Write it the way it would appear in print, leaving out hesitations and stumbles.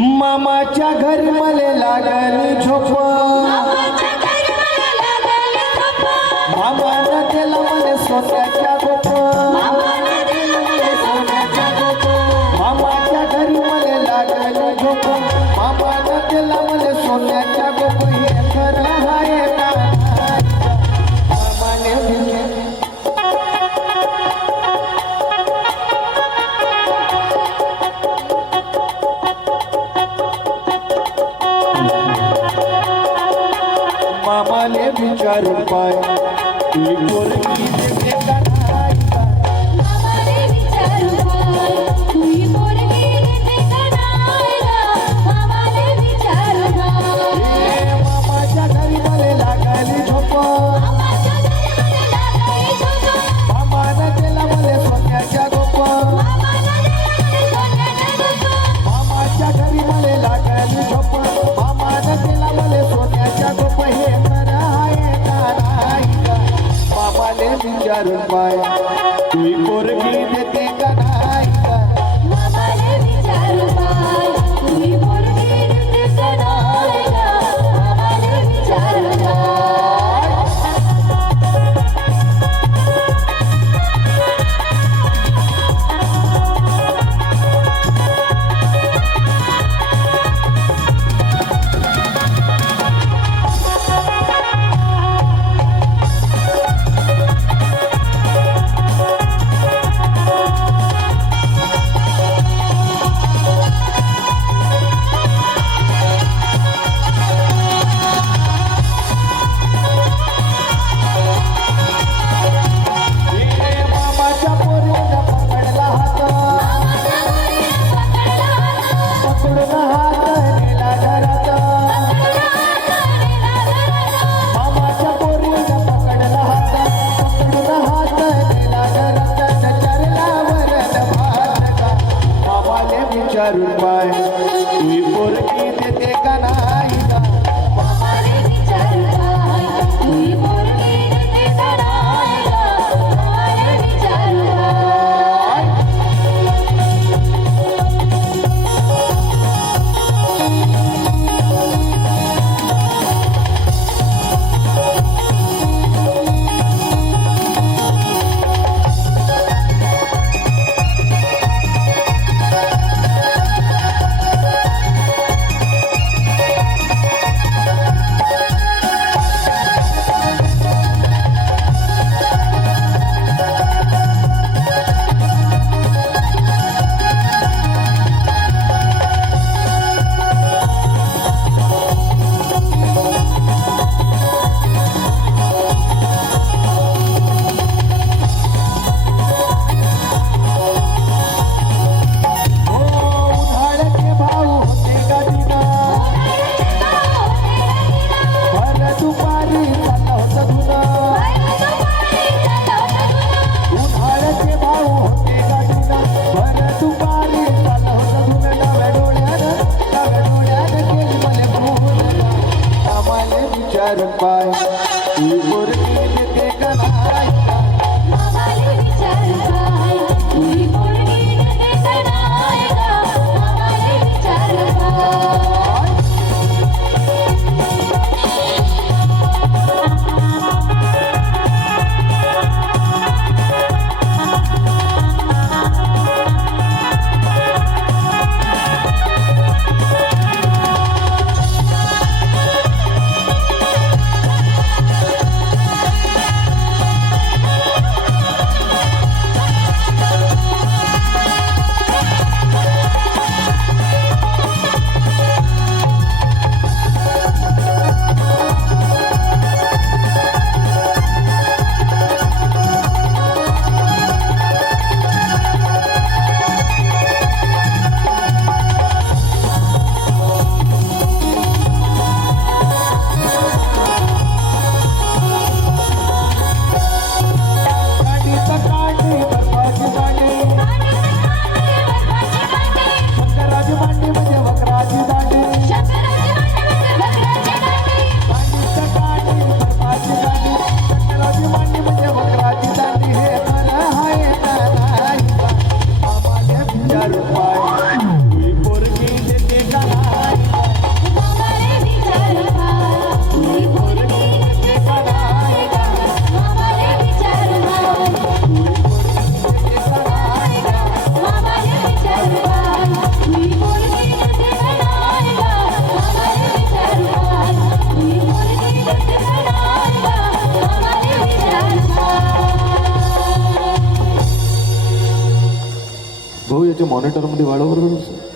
मामाच्या घरी मले लागली झोप मामानं केला मले सोन्याच्या गोप मामाच्या घरी मले लागली झोप मामानं केला मले सोन्याच्या गोप हे खरं आहे का मामाने मामाने विचारून पाय तुझी पोरगी देते का नाही का? मामाने विचारून पाय तुझी पोरगी देते का नाही का? मामाने विचारून पाय मामाच्या घरी मले लागली झोप मामाच्या घरी मला लागली झोप मामानं केला मले सोन्याच्या गोप मामानं दिला मला सोन्याचा गोप मामाच्या घरी मले लागली झोप मामानं केला मले सोन्याच्या गोप हे खरं आहे का नाही का? मामाने विचारून पाय तुझी पोरगी देते का नाही का? मामाने विचारून पाय तुझी पोरगी देते का नाही का? मामाने विचारून पाय मामाच्या पोरीनं पकडला हात पकडून हात नेला घरात मामाच्या पोरीनं पकडला हात पकडून हात नेला घरात नचरला वरण भात का मामाने विचारून पाय तुझी पोरगी देते का नाही का? मामाने विचारून पाय तुझी पोरगी देते का नाही का? मामाने विचारून पाय हो याच्या मॉनिटरमध्ये वाढव बरोबर